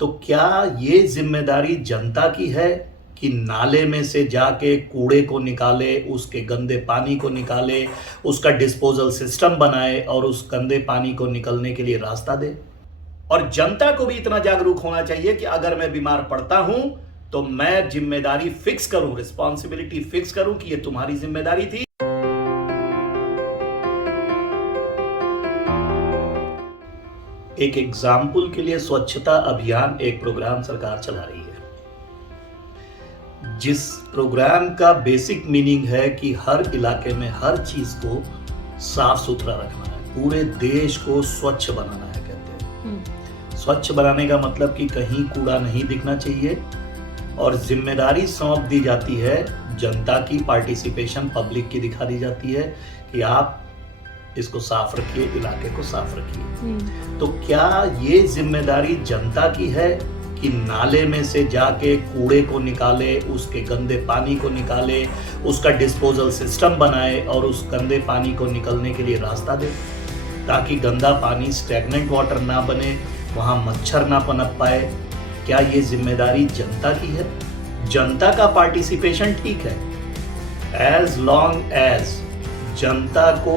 तो क्या ये जिम्मेदारी जनता की है कि नाले में से जाके कूड़े को निकाले, उसके गंदे पानी को निकाले, उसका डिस्पोजल सिस्टम बनाए और उस गंदे पानी को निकलने के लिए रास्ता दे? और जनता को भी इतना जागरूक होना चाहिए कि अगर मैं बीमार पड़ता हूं तो मैं जिम्मेदारी फिक्स करूं, रिस्पॉन्सिबिलिटी फिक्स करूं कि ये तुम्हारी जिम्मेदारी थी। एक एग्जाम्पल के लिए स्वच्छता अभियान एक प्रोग्राम सरकार चला रही है, जिस प्रोग्राम का बेसिक मीनिंग है कि हर इलाके में हर चीज को साफ सुथरा रखना है, पूरे देश को स्वच्छ बनाना है। कहते हैं स्वच्छ बनाने का मतलब कि कहीं कूड़ा नहीं दिखना चाहिए, और जिम्मेदारी सौंप दी जाती है जनता की, पार्टिसिपेशन पब्लिक की दिखा दी जाती है कि आप इसको साफ रखिए, इलाके को साफ रखिए। तो क्या ये जिम्मेदारी जनता की है कि नाले में से जाके कूड़े को निकाले, उसके गंदे पानी को निकाले, उसका डिस्पोजल सिस्टम बनाए और उस गंदे पानी को निकलने के लिए रास्ता दे, ताकि गंदा पानी स्टैग्नेंट वाटर ना बने, वहां मच्छर ना पनप पाए? क्या ये जिम्मेदारी जनता की है? जनता का पार्टिसिपेशन ठीक है, एज लॉन्ग एज जनता को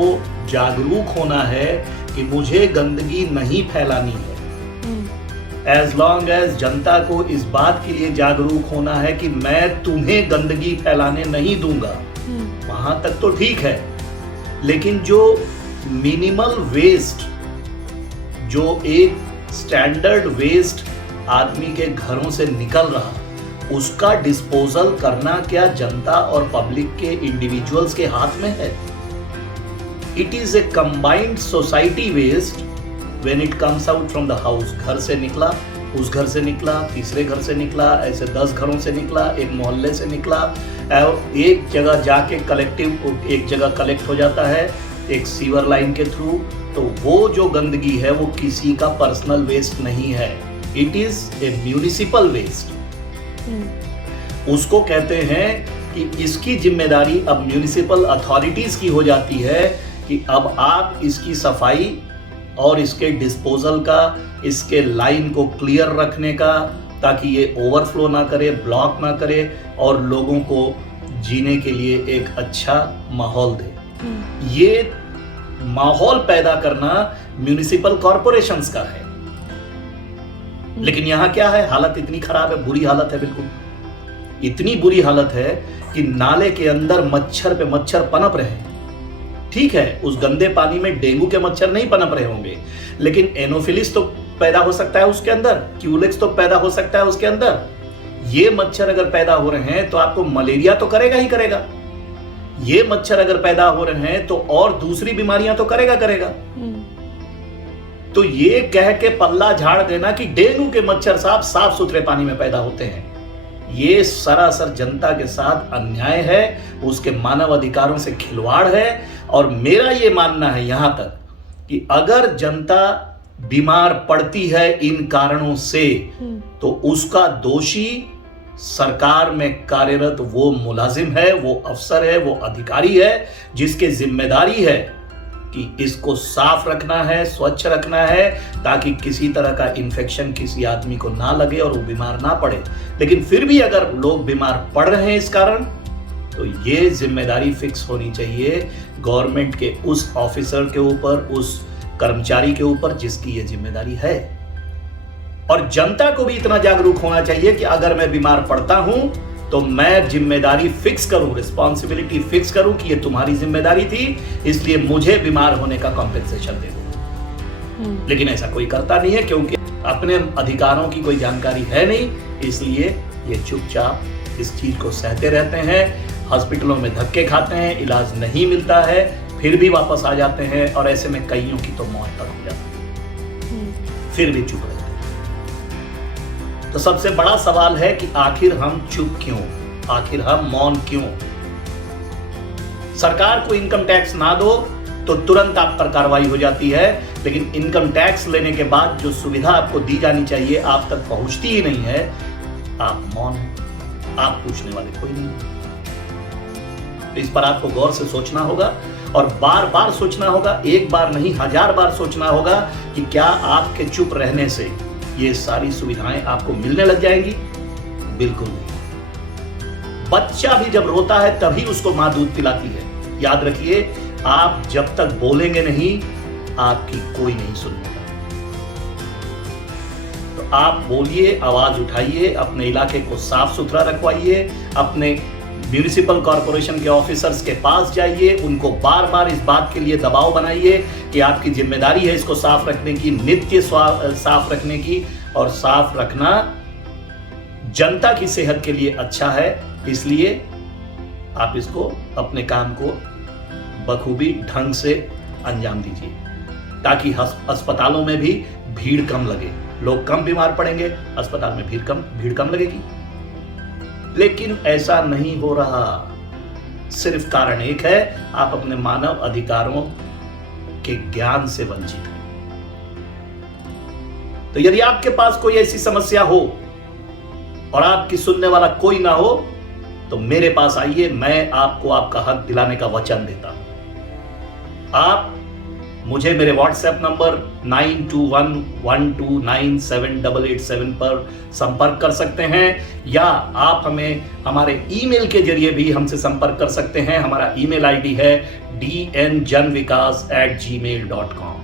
जागरूक होना है कि मुझे गंदगी नहीं फैलानी है, एज लॉन्ग एज जनता को इस बात के लिए जागरूक होना है कि मैं तुम्हें गंदगी फैलाने नहीं दूंगा, वहां तक तो ठीक है। लेकिन जो मिनिमल वेस्ट, जो एक स्टैंडर्ड वेस्ट आदमी के घरों से निकल रहा, उसका डिस्पोजल करना क्या जनता और पब्लिक के, इंडिविजुअल्स के हाथ में है? It is a combined society waste when it comes out from the house. घर से निकला, उस घर से निकला, तीसरे घर से निकला, ऐसे 10 घरों से निकला, एक मोहल्ले से निकला, और एक जगह जाके कलेक्टिव एक जगह कलेक्ट हो जाता है एक सीवर लाइन के थ्रू। तो वो जो गंदगी है वो किसी का पर्सनल वेस्ट नहीं है, it is a municipal waste. उसको कहते हैं कि इसकी जिम्मेदारी अब म्यूनिसिपल अथॉरिटीज की हो जाती है कि अब आप इसकी सफाई और इसके डिस्पोजल का, इसके लाइन को क्लियर रखने का, ताकि ये ओवरफ्लो ना करे, ब्लॉक ना करे और लोगों को जीने के लिए एक अच्छा माहौल दे। ये माहौल पैदा करना म्यूनिसिपल कॉरपोरेशंस का है। लेकिन यहां क्या है, हालत इतनी खराब है, बुरी हालत है, बिल्कुल इतनी बुरी हालत है कि नाले के अंदर मच्छर पे मच्छर पनप रहे हैं। ठीक है, उस गंदे पानी में डेंगू के मच्छर नहीं पनप रहे होंगे, लेकिन एनोफिलिस तो पैदा हो सकता है उसके अंदर, क्यूलेक्स तो पैदा हो सकता है उसके अंदर। ये मच्छर अगर पैदा हो रहे हैं तो आपको मलेरिया तो करेगा ही करेगा। ये मच्छर अगर पैदा हो रहे हैं तो और दूसरी बीमारियां तो करेगा। तो ये कह के पल्ला झाड़ देना कि डेंगू के मच्छर साफ सुथरे पानी में पैदा होते हैं, ये सरासर जनता के साथ अन्याय है, उसके मानव अधिकारों से खिलवाड़ है। और मेरा ये मानना है यहां तक कि अगर जनता बीमार पड़ती है इन कारणों से, तो उसका दोषी सरकार में कार्यरत वो मुलाजिम है, वो अफसर है, वो अधिकारी है, जिसके जिम्मेदारी है कि इसको साफ रखना है, स्वच्छ रखना है, ताकि किसी तरह का इन्फेक्शन किसी आदमी को ना लगे और वो बीमार ना पड़े। लेकिन फिर भी अगर लोग बीमार पड़ रहे हैं इस कारण, तो ये जिम्मेदारी फिक्स होनी चाहिए गवर्नमेंट के उस ऑफिसर के ऊपर, उस कर्मचारी के ऊपर जिसकी ये जिम्मेदारी है। और जनता को भी इतना जागरूक होना चाहिए कि अगर मैं बीमार पड़ता हूं तो मैं जिम्मेदारी फिक्स करूं, रिस्पॉन्सिबिलिटी फिक्स करूं कि ये तुम्हारी जिम्मेदारी थी, इसलिए मुझे बीमार होने का कॉम्पेंसेशन दे दो। लेकिन ऐसा कोई करता नहीं है, क्योंकि अपने अधिकारों की कोई जानकारी है नहीं, इसलिए ये चुपचाप इस चीज को सहते रहते हैं, हॉस्पिटलों में धक्के खाते हैं, इलाज नहीं मिलता है, फिर भी वापस आ जाते हैं, और ऐसे में कईयों की तो मौत तक हो जाती है, फिर भी चुप रहते हैं। तो सबसे बड़ा सवाल है कि आखिर हम चुप क्यों, आखिर हम मौन क्यों? सरकार को इनकम टैक्स ना दो तो तुरंत आप पर कार्रवाई हो जाती है, लेकिन इनकम टैक्स लेने के बाद जो सुविधा आपको दी जानी चाहिए आप तक पहुंचती ही नहीं है, आप मौन, आप पूछने वाले कोई नहीं। तो इस पर आपको गौर से सोचना होगा और बार बार सोचना होगा, एक बार नहीं 1000 बार सोचना होगा कि क्या आपके चुप रहने से ये सारी सुविधाएं आपको मिलने लग जाएंगी? बिल्कुल नहीं। बच्चा भी जब रोता है तभी उसको मां दूध पिलाती है। याद रखिए, आप जब तक बोलेंगे नहीं, आपकी कोई नहीं सुनेगा। तो आप बोलिए, आवाज उठाइए, अपने इलाके को साफ सुथरा रखवाइए, अपने म्यूनिसिपल कॉर्पोरेशन के ऑफिसर्स के पास जाइए, उनको बार बार इस बात के लिए दबाव बनाइए कि आपकी जिम्मेदारी है इसको साफ रखने की, नित्य साफ रखने की, और साफ रखना जनता की सेहत के लिए अच्छा है। इसलिए आप इसको, अपने काम को बखूबी ढंग से अंजाम दीजिए, ताकि अस्पतालों में भी भीड़ कम लगे, लोग कम बीमार पड़ेंगे, अस्पताल में भीड़ कम लगेगी। लेकिन ऐसा नहीं हो रहा। सिर्फ कारण एक है, आप अपने मानव अधिकारों के ज्ञान से वंचित हैं। तो यदि आपके पास कोई ऐसी समस्या हो और आपकी सुनने वाला कोई ना हो, तो मेरे पास आइए, मैं आपको आपका हक दिलाने का वचन देता हूं। आप मुझे मेरे व्हाट्सएप नंबर 9211297887 पर संपर्क कर सकते हैं, या आप हमें हमारे ईमेल के जरिए भी हमसे संपर्क कर सकते हैं। हमारा ईमेल आईडी है dnjanvikas@gmail.com।